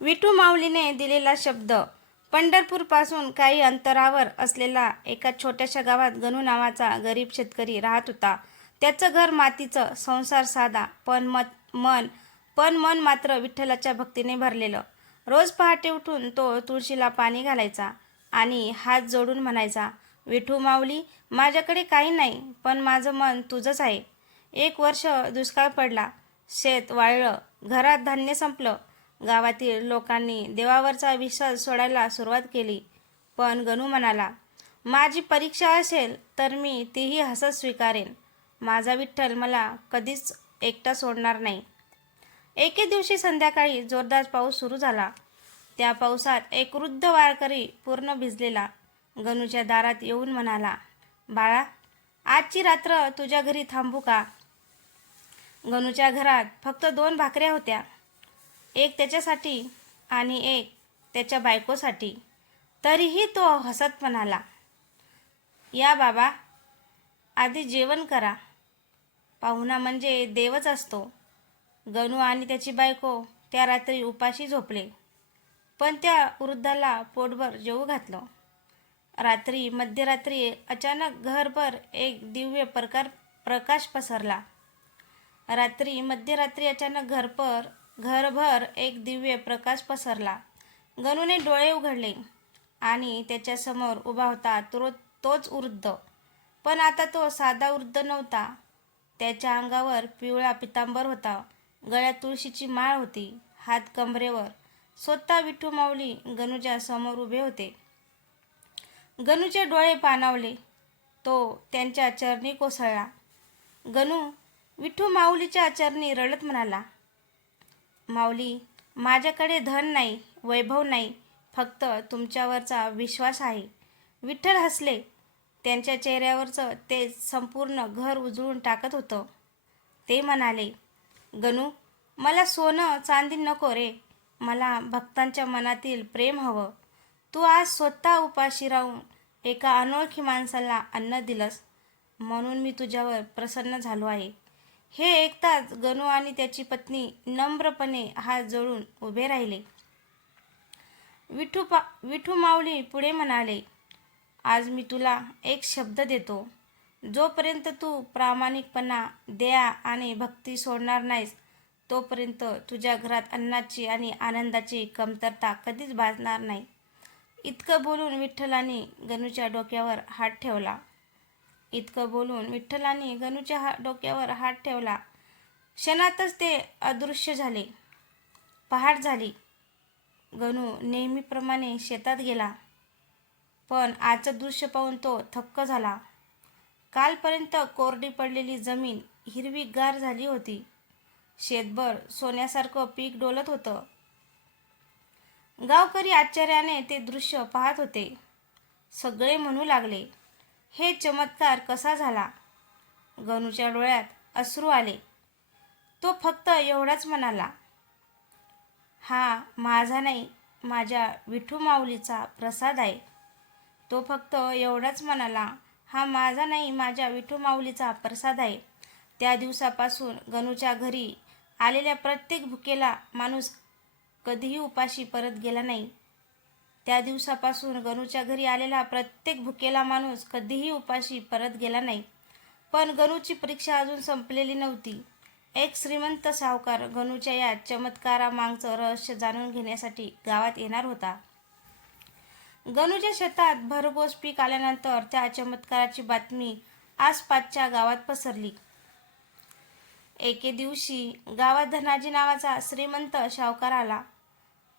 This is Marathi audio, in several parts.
विठू माऊलीने दिलेला शब्द. पंढरपूरपासून काही अंतरावर असलेला एका छोट्याशा गावात गणू नावाचा गरीब शेतकरी राहत होता. त्याचं घर मातीचं, संसार साधा, पण मन मात्र विठ्ठलाच्या भक्तीने भरलेलं. रोज पहाटे उठून तो तुळशीला पाणी घालायचा आणि हात जोडून म्हणायचा, विठू माऊली, माझ्याकडे काही नाही, पण माझं मन तुझंच आहे. 1 वर्ष दुष्काळ पडला, शेत वाळलं, घरात धान्य संपलं. गावातील लोकांनी देवावरचा विश्वास सोडायला सुरुवात केली. पण गणू म्हणाला, माझी परीक्षा असेल तर मी तीही हसत स्वीकारेन. माझा विठ्ठल मला कधीच एकटा सोडणार नाही. एके दिवशी संध्याकाळी जोरदार पाऊस सुरू झाला. त्या पावसात एक वृद्ध वारकरी पूर्ण भिजलेला गणूच्या दारात येऊन म्हणाला, बाळा, आजची रात्र तुझ्या घरी थांबू का? गणूच्या घरात फक्त 2 भाकऱ्या होत्या, एक त्याच्यासाठी आणि एक त्याच्या बायकोसाठी. तरीही तो हसत म्हणाला, या बाबा, आधी जेवण करा. पाहुणा म्हणजे देवच असतो. गणू आणि त्याची बायको त्या रात्री उपाशी झोपले, पण त्या वृद्धाला पोटभर जेवू घातलं. मध्यरात्री अचानक घरभर एक दिव्य प्रकाश पसरला. घरभर एक दिव्य प्रकाश पसरला. गणूने डोळे उघडले आणि त्याच्यासमोर उभा होता तोच वृद्ध. पण आता तो साधा वृद्ध नव्हता. त्याच्या अंगावर पिवळा पितांबर होता, गळ्यात तुळशीची माळ होती, हात कमरेवर. स्वतः विठू माऊली गणूच्या समोर उभे होते. गणूचे डोळे पाणावले. तो त्यांच्या चरणी कोसळला. गणू विठू माऊलीच्या चरणी रडत म्हणाला, माऊली, माझ्याकडे धन नाही, वैभव नाही, फक्त तुमच्यावरचा विश्वास आहे. विठ्ठल हसले. त्यांच्या चेहऱ्यावरचं ते संपूर्ण घर उजळून टाकत होतं. ते म्हणाले, गणू, मला सोनं चांदी नको रे, मला भक्तांच्या मनातील प्रेम हवं. तू आज स्वतः उपाशी राहून एका अनोळखी माणसाला अन्न दिलंस, म्हणून मी तुझ्यावर प्रसन्न झालो आहे. हे ऐकताच गणू आणि त्याची पत्नी नम्रपणे हात जोडून उभे राहिले. विठू माऊली पुढे म्हणाले, आज मी तुला एक शब्द देतो. जोपर्यंत तू प्रामाणिकपणा, दया आणि भक्ती सोडणार नाहीस, तोपर्यंत तुझ्या घरात अन्नाची आणि आनंदाची कमतरता कधीच भासणार नाही. इतकं बोलून विठ्ठलाने गणूच्या डोक्यावर हात ठेवला. क्षणातच ते अदृश्य झाले. पहाट झाली. गणू नेहमीप्रमाणे शेतात गेला. पण आजचं दृश्य पाहून तो थक्क झाला. कालपर्यंत कोरडी पडलेली जमीन हिरवीगार झाली होती. शेतभर सोन्यासारखं पीक डोलत होतं. गावकरी आश्चर्याने ते दृश्य पाहत होते. सगळे म्हणू लागले, हे चमत्कार कसा झाला? गणूच्या डोळ्यात अश्रू आले. तो फक्त एवढाच म्हणाला, हा माझा नाही, माझ्या विठू माऊलीचा प्रसाद आहे. त्या दिवसापासून गणूच्या घरी आलेल्या प्रत्येक भुकेला माणूस कधीही उपाशी परत गेला नाही. पण गणूची परीक्षा अजून संपलेली नव्हती. एक श्रीमंत सावकार गणूच्या या चमत्कारामागचं रहस्य जाणून घेण्यासाठी गावात येणार होता. गणूच्या शेतात भरघोस पीक आल्यानंतर त्या चमत्काराची बातमी आसपासच्या गावात पसरली. एके दिवशी गावात धनाजी नावाचा श्रीमंत सावकार आला.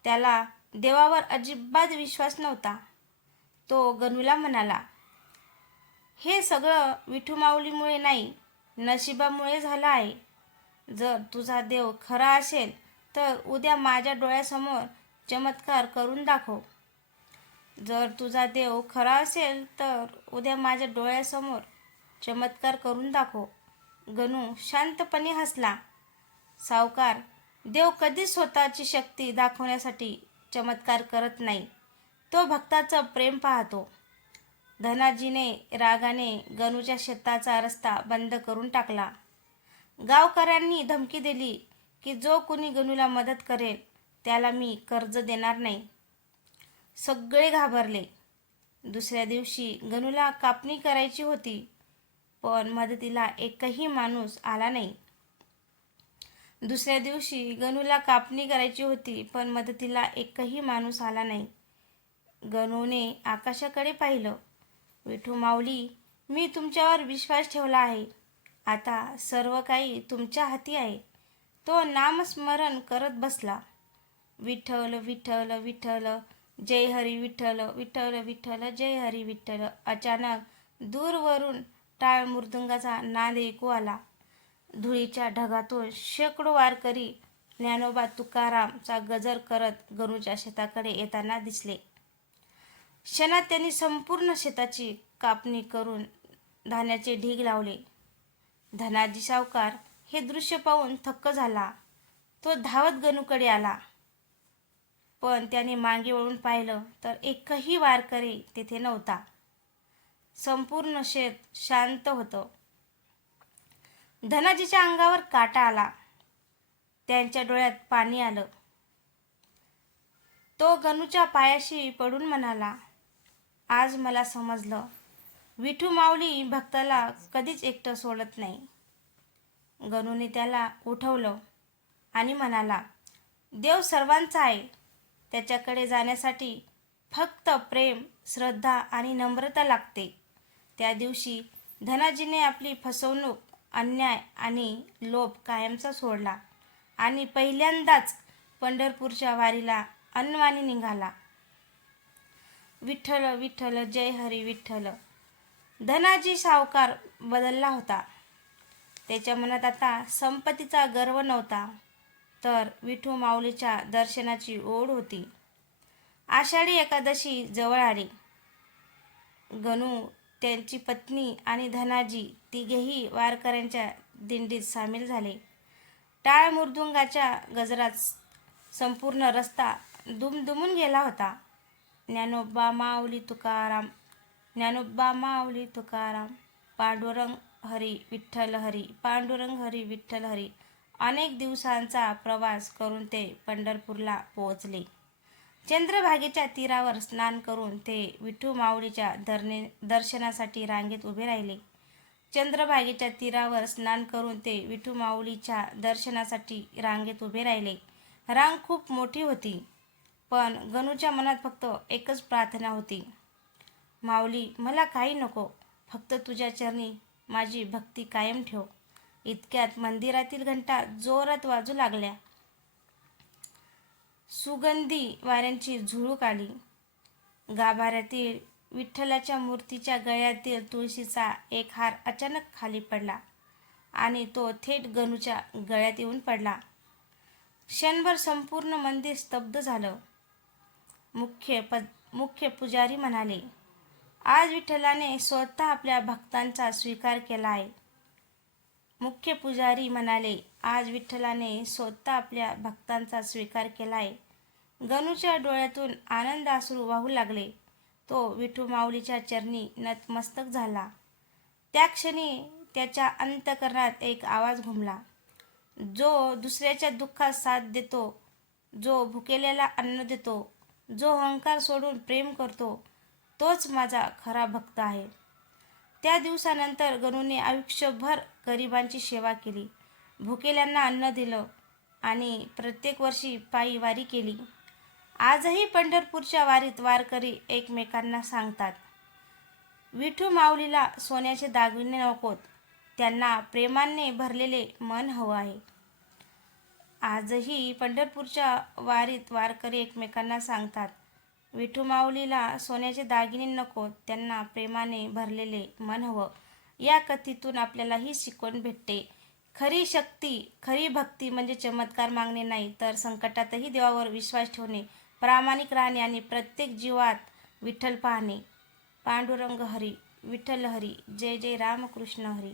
त्याला देवावर अजिबात विश्वास नव्हता. तो गणूला म्हणाला, हे सगळं विठू माऊलीमुळे नाही, नशिबामुळे झालं आहे. जर तुझा देव खरा असेल तर उद्या माझ्या डोळ्यासमोर चमत्कार करून दाखव. गणू शांतपणे हसला. सावकार, देव कधीच स्वतःची शक्ती दाखवण्यासाठी चमत्कार करत नाही, तो भक्ताचं प्रेम पाहतो. धनाजीने रागाने गणूच्या शेताचा रस्ता बंद करून टाकला. गावकऱ्यांनी धमकी दिली की जो कुणी गणूला मदत करेल त्याला मी कर्ज देणार नाही. सगळे घाबरले. दुसऱ्या दिवशी गणूला कापणी करायची होती, पण मदतीला एकही माणूस आला नाही. दुसऱ्या दिवशी गणूला कापणी करायची होती, पण मदतीला एकही माणूस आला नाही. गणूने आकाशाकडे पाहिलं. विठू माऊली, मी तुमच्यावर विश्वास ठेवला आहे. आता सर्व काही तुमच्या हाती आहे. तो नामस्मरण करत बसला. विठ्ठल विठ्ठल विठ्ठल जय हरी विठ्ठल विठ्ठल विठ्ठल जय हरी विठ्ठल. अचानक दूरवरून टाळ मृदुंगाचा नाद ऐकू आला. धुळीच्या ढगातून शेकडो वारकरी ज्ञानोबा तुकारामचा गजर करत गणूच्या शेताकडे येताना दिसले. क्षणात त्यांनी संपूर्ण शेताची कापणी करून धान्याचे ढीग लावले. धनाजी सावकार हे दृश्य पाहून थक्क झाला. तो धावत गणूकडे आला, पण त्याने मागे वळून पाहिलं तर एकही वारकरी तेथे नव्हता. संपूर्ण शेत शांत होतं. धनाजीच्या अंगावर काटा आला. त्यांच्या डोळ्यात पाणी आलं. तो गणूच्या पायाशी पडून म्हणाला, आज मला समजलं, विठू माऊली भक्ताला कधीच एकटं सोडत नाही. गणूने त्याला उठवलं आणि म्हणाला, देव सर्वांचा आहे. त्याच्याकडे जाण्यासाठी फक्त प्रेम, श्रद्धा आणि नम्रता लागते. त्या दिवशी धनाजीने आपली फसवणूक, अन्याय आणि लोभ कायमचा सोडला आणि पहिल्यांदाच पंढरपूरच्या वारीला अनवाणी निघाला. विठ्ठल विठ्ठल जय हरी विठ्ठल. धनाजी सावकार बदलला होता. त्याच्या मनात आता संपत्तीचा गर्व नव्हता, तर विठू माऊलीच्या दर्शनाची ओढ होती. आषाढी एकादशी जवळ आली. गणू, त्यांची पत्नी आणि धनाजी तिघेही वारकऱ्यांच्या दिंडीत सामील झाले. टाळ मृदुंगाच्या गजरात संपूर्ण रस्ता दुमदुमून गेला होता. ज्ञानोबा माऊली तुकाराम, ज्ञानोबा माऊली तुकाराम, पांडुरंग हरी विठ्ठल हरी, पांडुरंग हरी विठ्ठल हरी. अनेक दिवसांचा प्रवास करून ते पंढरपूरला पोहोचले. चंद्रभागेच्या तीरावर स्नान करून ते विठू माऊलीच्या दर्शनासाठी रांगेत उभे राहिले. चंद्रभागेच्या तीरावर स्नान करून ते विठू माऊलीच्या दर्शनासाठी रांगेत उभे राहिले. रांग खूप मोठी होती, पण गणूच्या मनात फक्त एकच प्रार्थना होती, माऊली, मला काही नको, फक्त तुझ्या चरणी माझी भक्ती कायम ठेव. इतक्यात मंदिरातील घंटा जोरात वाजू लागल्या. सुगंधी वाऱ्यांची झुळूक आली. गाभाऱ्यातील विठ्ठलाच्या मूर्तीच्या गळ्यातील तुळशीचा एक हार अचानक खाली पडला आणि तो थेट गणूच्या गळ्यात येऊन पडला. क्षणभर संपूर्ण मंदिर स्तब्ध झालं. मुख्य पुजारी म्हणाले, आज विठ्ठलाने स्वतः आपल्या भक्तांचा स्वीकार केला आहे. मुख्य पुजारी म्हणाले, आज विठ्ठलाने स्वतः आपल्या भक्तांचा स्वीकार केला आहे. गणूच्या डोळ्यातून आनंद अश्रू वाहू लागले. तो विठू माऊलीच्या चरणी नतमस्तक झाला. त्या क्षणी त्याच्या अंतःकरणात एक आवाज घुमला, जो दुसऱ्याच्या दुःखात साथ देतो, जो भुकेल्याला अन्न देतो, जो अहंकार सोडून प्रेम करतो, तोच माझा खरा भक्त आहे. त्या दिवसानंतर गणूने आयुष्यभर गरिबांची सेवा केली, भुकेल्यांना अन्न दिलं आणि प्रत्येक वर्षी पायी वारी केली. आजही पंढरपूरच्या वारीत वारकरी एकमेकांना सांगतात, विठू माऊलीला सोन्याचे दागिने नकोत, त्यांना प्रेमाने भरलेले मन हवं आहे. आजही पंढरपूरच्या वारीत वारकरी एकमेकांना सांगतात, विठू माऊलीला सोन्याचे दागिने नकोत, त्यांना प्रेमाने भरलेले मन हवं. या कथेतून आपल्याला ही शिकवण भेटते, खरी शक्ती, खरी भक्ती म्हणजे चमत्कार मागणे नाही, तर संकटातही देवावर विश्वास ठेवणे, प्रामाणिक राहणे आणि प्रत्येक जीवात विठ्ठल पाहणे. पांडुरंग हरी विठ्ठल हरी. जय जय रामकृष्ण हरी.